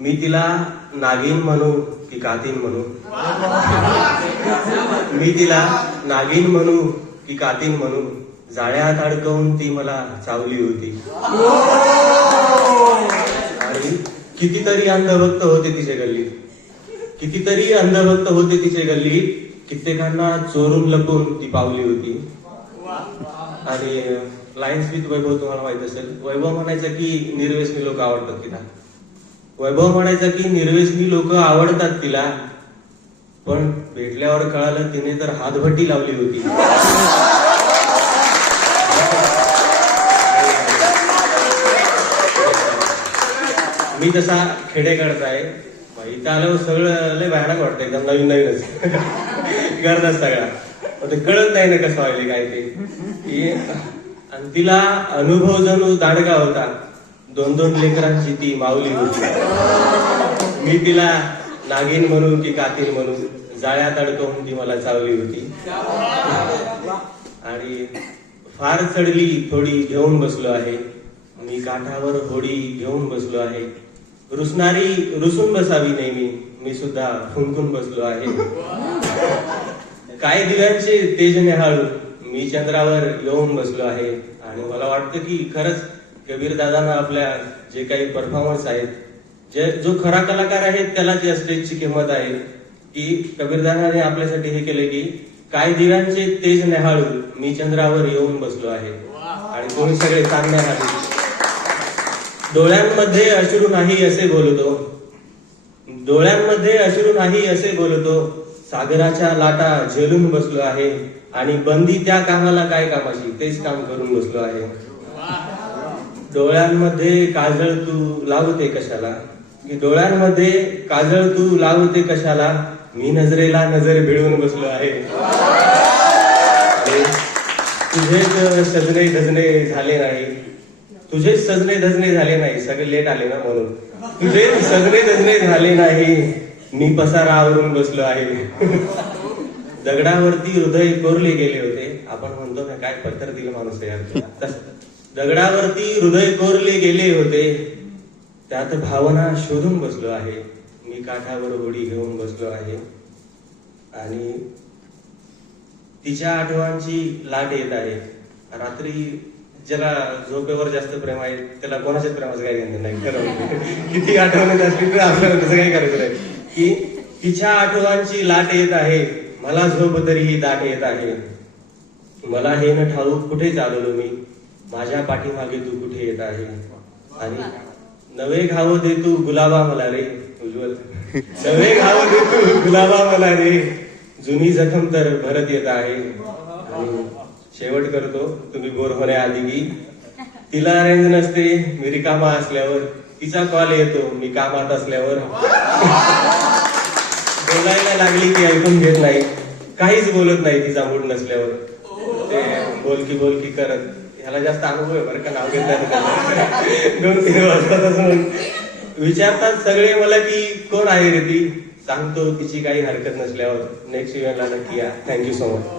मी तिला नागिन म्हणू की कातीन म्हणू? मी तिला नागिन म्हणू की कातीन म्हणू? जाळ्यात अडकवून ती मला चावली होती. आणि कितीतरी अंधभक्त होते तिचे गल्लीत, कितीतरी अंधभक्त होते तिचे गल्लीत, कित्येकांना चोरून लपून ती पावली होती. आणि लायन्स विथ वैभव तुम्हाला माहित असेल. वैभव म्हणायचं की निर्व्यसनी लोक आवडतात तिला. वैभव म्हणायचा की निर्व्यसनी लोक आवडतात तिला, पण भेटल्यावर कळालं तिने तर हातभट्टी लावली होती. मी तसा खेडेकडचा आहे. इथं आल्यावर सगळं लय भयानक वाटतं, एकदम नवीन नवीनच गरज सगळा. ते कळत नाही ना कसं व्हायला काय ते. आणि तिला अनुभव जणू दांडगा होता. 2-2 लेकरांची ती माऊली होती. मी तिला नागिन म्हणून की कातीन म्हणून? जाळ्यात अडकवून ती मला चावली होती. आणि फार चढली थोडी घेऊन बसलो आहे, मी काठावर होडी घेऊन बसलो आहे. रुसणारी रुसून बसावी नेहमी, मी सुद्धा फुंकून बसलो आहे. काय दिव्यांचे तेज निहाळू, मी चंद्रावर येऊन बसलो आहे. आणि मला वाटतं की खरंच कबीर दादांना आपल्या जे काही परफॉर्मन्स आहेत, जो खरा कलाकार आहे त्यालाच या स्टेजची किंमत आहे. की कबीरदादाने आपल्यासाठी हे केले की काय दिव्यांचे तेज निहाळू, मी चंद्रावर येऊन बसलो आहे. आणि तुम्ही सगळे चांगले आहात. डोळ्यांमध्ये अश्रू नाही असे बोलतो, डोळ्यांमध्ये अश्रू नाही असे बोलतो, सागराच्या लाटा झेलून बसलो आहे. आणि बंदी त्या कामाला काय कामाची, तेच काम करून बसलो आहे. डोळ्यांमध्ये काजळ तू लावते कशाला, की डोळ्यांमध्ये काजळ तू लावते कशाला, मी नजरेला नजर भिडवून बसलो आहे. तुझेच सजने धजने झाले नाही, तुझेच सजने धजने झाले नाही, सगळे लेट आले ना म्हणून. तुझेच सजने धजने झाले नाही, मी पसारा आवरून बसलो आहे. दगडावरती हृदय कोरले गेले होते. आपण म्हणतो ना काय पत्थर दिलं माणूस आहे. दगडावरती हृदय कोरले गेले होते, त्यात भावना शोधून बसलो आहे. मी काठावर होडी घेऊन बसलो आहे. आणि तिच्या आठवणांची लाट येत आहे. रात्री ज्याला झोपेवर जास्त प्रेम आहे त्याला कोणाच्याच प्रेमाचं काही घेणं नाही. खरं किती आठवण असली तर आपल्याला तसं काही करायचं नाही. की तिच्या आठवणांची लाट येत आहे, मला झोप तरीही दाट येत आहे. मला हे न ठाऊक कुठे चाललो मी, माझ्या पाठीमागे तू कुठे येत आहे. आणि नवे घाव दे तू गुलाबा मला रे उज्ज्वल, नवे घाव दे तू गुलाबा मला रे, जुनी जखम तर भरत येत आहे. आणि शेवट करतो तुम्ही बोर होण्याआधी की तिला रेंज नसते मी रिकामा असल्यावर, तिचा कॉल येतो मी कामात असल्यावर. बोलायला लागली की ऐकून घेत नाही, काहीच बोलत नाही तिचा मूड नसल्यावर. ते बोलकी करत, ह्याला जास्त अनुभव आहे बरं का, नाव घेतलं 2-3 वाजता विचारतात सगळे मला की कोण आहे रे ती, सांगतो तिची काही हरकत नसल्यावर. नेक्स्ट इव्हेंटला नक्की या. Thank you so much.